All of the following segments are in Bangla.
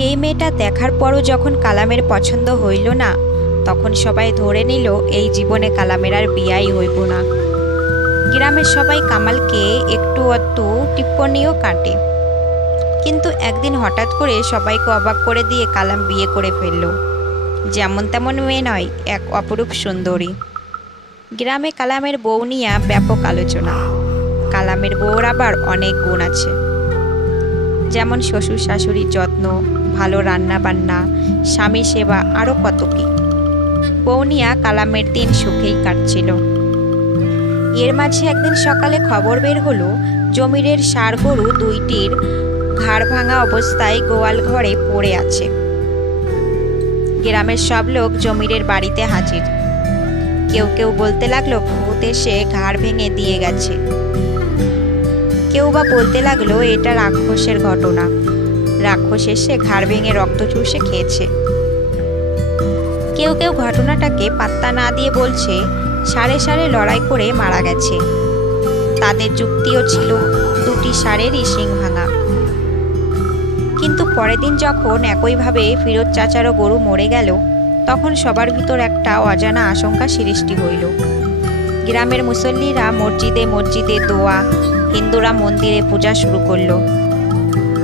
এই মেয়েটা দেখার পরও যখন কালামের পছন্দ হইল না, তখন সবাই ধরে নিল এই জীবনে কালামের আর বিয়াই হইব না। গ্রামের সবাই কামালকে একটু অদ্দু টিপ্পনিও কাটে। কিন্তু একদিন হঠাৎ করে সবাইকে অবাক করে দিয়ে কালাম বিয়ে করে ফেলল। যেমন তেমন মেয়ে নয়, এক অপরূপ সুন্দরী। গ্রামে কালামের বউ নিয়ে ব্যাপক আলোচনা। কালামের বউর আবার অনেক গুণ আছে, যেমন শ্বশুর শাশুড়ির যত্ন, ভালো রান্না বান্না, স্বামী সেবা, আরও কত কি। বউ নিয়া কালামের দিন সুখেই কাটছিল। এর মাঝে একদিন সকালে খবর বের হলো জমিরের ষাঁড় গরু দুইটির ঘাড় ভাঙা অবস্থায় গোয়াল ঘরে পড়ে আছে। গ্রামের সব লোক জমিরের বাড়িতে হাজির। কেউ কেউ বলতে লাগলো ভূত এসে ঘাড় ভেঙে দিয়ে গেছে। কেউ বা বলতে লাগলো এটা রাক্ষসের ঘটনা, রাক্ষস এসে ঘাড় ভেঙে রক্ত চুষে খেয়েছে। কেউ কেউ ঘটনাটাকে পাত্তা না দিয়ে বলছে ষাঁড়ে ষাঁড়ে লড়াই করে মারা গেছে। তাদের যুক্তিও ছিল দুটি ষাঁড়েরই শিং ভাঙা। কিন্তু পরের দিন যখন একইভাবে ফিরোজ চাচারও গরু মরে গেল, তখন সবার ভিতর একটা অজানা আশঙ্কা সৃষ্টি হইল। গ্রামের মুসল্লিরা মসজিদে মসজিদে দোয়া, হিন্দুরা মন্দিরে পূজা শুরু করলো।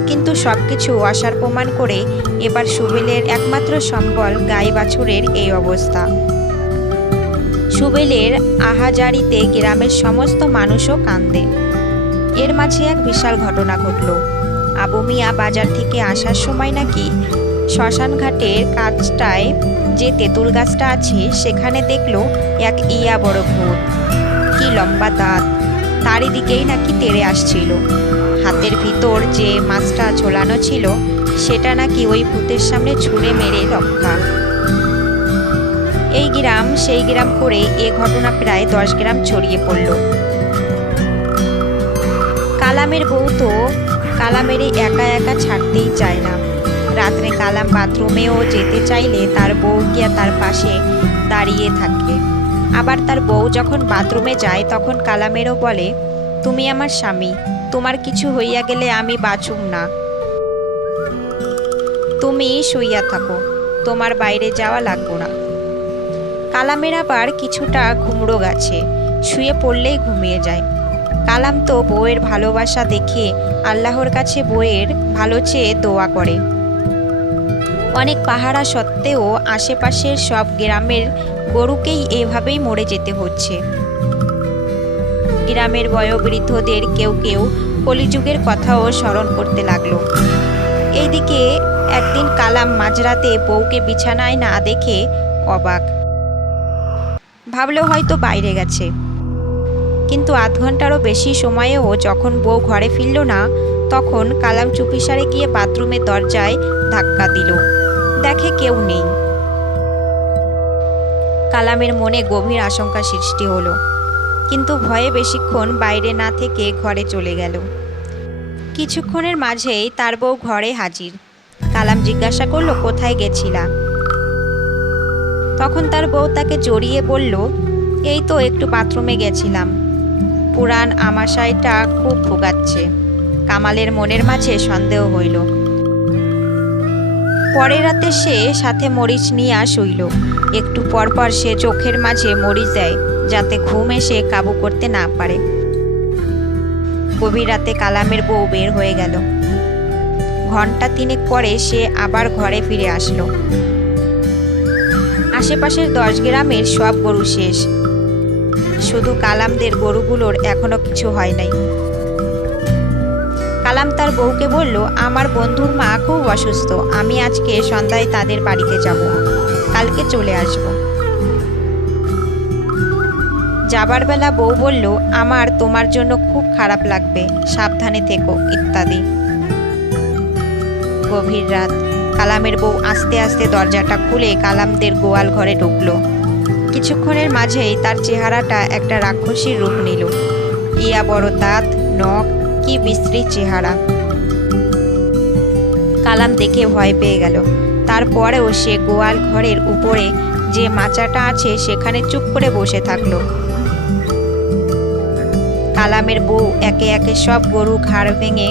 কিন্তু সবকিছু অসার প্রমাণ করে এবার সুবেলের একমাত্র সম্বল গাই বাছুরের এই অবস্থা। সুবেলের আহাজারিতে গ্রামের সমস্ত মানুষও কান্দে। এর মাঝে এক বিশাল ঘটনা ঘটল। আবু মিয়া বাজার থেকে আসার সময় নাকি শ্মশান ঘাটের কাছটায় যে তেঁতুল গাছটা আছে সেখানে দেখলো এক ইয়া বড় ভূত, কি লম্বা দাঁত, তারই দিকেই নাকি তেড়ে আসছিল। হাতের ভিতর যে মাছটা ঝোলানো ছিল সেটা নাকি ওই ভূতের সামনে ছুঁড়ে মেরে রক্ষা। এই গ্রাম সেই গ্রাম করে এ ঘটনা প্রায় 10 গ্রাম ছড়িয়ে পড়ল। কালামের বউ তো কালামের একা একা ছাড়তেই চায় না। রাত্রে কালাম বাথরুমেও যেতে চাইলে তার বউ গিয়া তার পাশে দাঁড়িয়ে থাকে। আবার তার বউ যখন বাথরুমে যায় তখন কালামেরও বলে, তুমি আমার স্বামী, তোমার কিছু হইয়া গেলে আমি বাঁচুম না, তুমি শুইয়া থাকো, তোমার বাইরে যাওয়া লাগবো না। কালামের আবার কিছুটা ঘুমড়ো গাছে, শুয়ে পড়লেই ঘুমিয়ে যায়। কালাম তো বউয়ের ভালোবাসা দেখে আল্লাহর কাছে বউয়ের ভালো চেয়ে দোয়া করে। অনেক পাহারা সত্ত্বেও আশেপাশের সব গ্রামের গরুকেই এভাবেই মরে যেতে হচ্ছে। গ্রামের বয়োবৃদ্ধদের কেউ কেউ কলিযুগের কথাও স্মরণ করতে লাগলো। এইদিকে একদিন কালাম মাঝরাতে বউকে বিছানায় না দেখে অবাক। ভাবলো হয়তো বাইরে গেছে। কিন্তু আধ ঘন্টারও বেশি সময়েও যখন বউ ঘরে ফিরল না, তখন কালাম চুপিসারে গিয়ে বাথরুমের দরজায় ধাক্কা দিল। দেখে কেউ নেই। কালামের মনে গভীর আশঙ্কা সৃষ্টি হলো, কিন্তু ভয়ে বেশিক্ষণ বাইরে না থেকে ঘরে চলে গেল। কিছুক্ষণের মাঝেই তার বউ ঘরে হাজির। কালাম জিজ্ঞাসা করলো, কোথায় গেছিলা? তখন তার বউ তাকে জড়িয়ে বলল, এই তো একটু বাথরুমে গেছিলাম। পুরান আমাশাইটা খুব ভোগাচ্ছে। কামালের মনের মাঝে সন্দেহ হইল। পরের রাতে সে সাথে মরিচ নিয়ে শুইল। একটু পরপর সে চোখের মাঝে মরিচ দেয়, যাতে ঘুম এসে কাবু করতে না পারে। গভীর রাতে কালামের বউ বের হয়ে গেল। ঘন্টা 3 পরে সে আবার ঘরে ফিরে আসলো। আশেপাশের 10 গ্রামের সব গরু শেষ, শুধু কালামদের গরুগুলোর এখনো কিছু হয় নাই। কালাম তার বউকে বলল, আমার বন্ধুর মা খুব অসুস্থ, আমি আজকে সন্ধ্যায় তাদের বাড়িতে যাব, কালকে চলে আসব। যাবার বেলা বউ বলল, আমার তোমার জন্য খুব খারাপ লাগবে, সাবধানে থেকো ইত্যাদি। গভীর রাত। কালামের বউ আস্তে আস্তে দরজাটা খুলে কালামদের গোয়াল ঘরে ঢুকলো। কিছুক্ষণের মাঝেই তার চেহারাটা একটা রাক্ষসীর রূপ নিল। ইয়া বড় দাঁত, নখ, কি বিশ্রী চেহারা। কালাম দেখে ভয় পেয়ে গেল। তারপরেও সে গোয়াল ঘরের উপরে যে মাচাটা আছে সেখানে চুপ করে বসে থাকলো। কালামের বউ একে একে সব গরু ঘাড় ভেঙে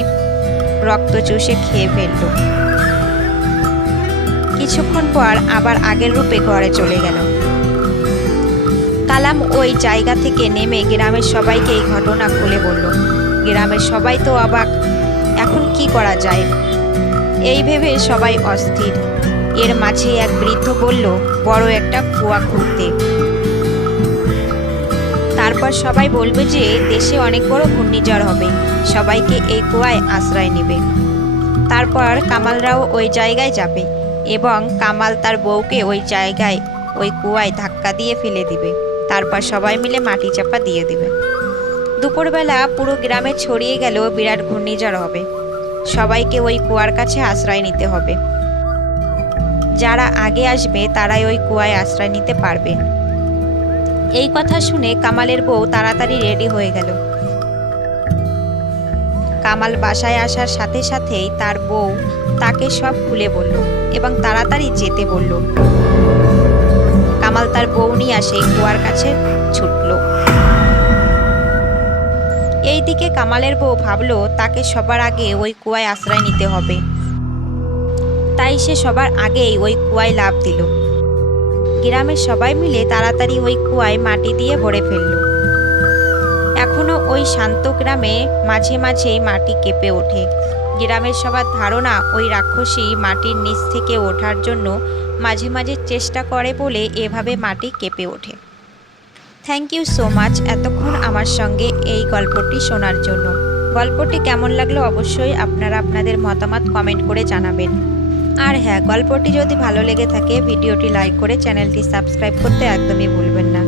রক্ত চুষে খেয়ে ফেলল। কিছুক্ষণ পর আবার আগের রূপে ঘরে চলে গেল। কালাম ওই জায়গা থেকে নেমে গ্রামের সবাইকে এই ঘটনা খুলে বলল। গ্রামের সবাই তো অবাক, এখন কি করা যায় এই ভেবে সবাই অস্থির। এর মাঝে এক বৃদ্ধ বলল, বড় একটা কুয়া খুঁড়তে। তারপর সবাই বলবে যে দেশে অনেক বড় ঘূর্ণিঝড় হবে, সবাইকে এই কুয়ায় আশ্রয় নেবে। তারপর কামালরাও ওই জায়গায় যাবে এবং কামাল তার বউকে ওই জায়গায় ওই কুয়ায় ধাক্কা দিয়ে ফেলে দিবে। তারপর সবাই মিলে মাটি চাপা দিয়ে দিবে। দুপুরবেলা পুরো গ্রামে ছড়িয়ে গেল বিরাট ঘূর্ণিঝড় হবে, সবাইকে ওই কুয়ার কাছে আশ্রয় নিতে হবে। যারা আগে আসবে তারাই ওই কুয়ায় আশ্রয় নিতে পারবে। এই কথা শুনে কামালের বউ তাড়াতাড়ি রেডি হয়ে গেল। কামাল বাসায় আসার সাথে সাথেই তার বউ তাকে সব খুলে বলল এবং তাড়াতাড়ি যেতে বলল। কামাল তার বউ নিয়ে সেই কুয়ার কাছে ছুটল। এইদিকে কামালের বউ ভাবলো তাকে সবার আগে ওই কুয়ায় আশ্রয় নিতে হবে, তাই সে সবার আগেই ওই কুয়ায় লাফ দিল। গ্রামের সবাই মিলে তাড়াতাড়ি ওই কুয়ায় মাটি দিয়ে ভরে ফেলল। এখনো ওই শান্ত গ্রামে মাঝে মাঝেই মাটি কেঁপে ওঠে। গ্রামের সবার ধারণা ওই রাক্ষসী মাটির নিচ থেকে ওঠার জন্য মাঝে মাঝে চেষ্টা করে বলে এভাবে মাটি কেঁপে ওঠে। থ্যাংক ইউ সো মাচ এতক্ষণ আমার সঙ্গে এই গল্পটি শোনার জন্য। গল্পটি কেমন লাগলো অবশ্যই আপনারা আপনাদের মতামত কমেন্ট করে জানাবেন। আর হ্যাঁ, গল্পটি যদি ভালো লেগে থাকে ভিডিওটি লাইক করে চ্যানেলটি সাবস্ক্রাইব করতে একদমই ভুলবেন না।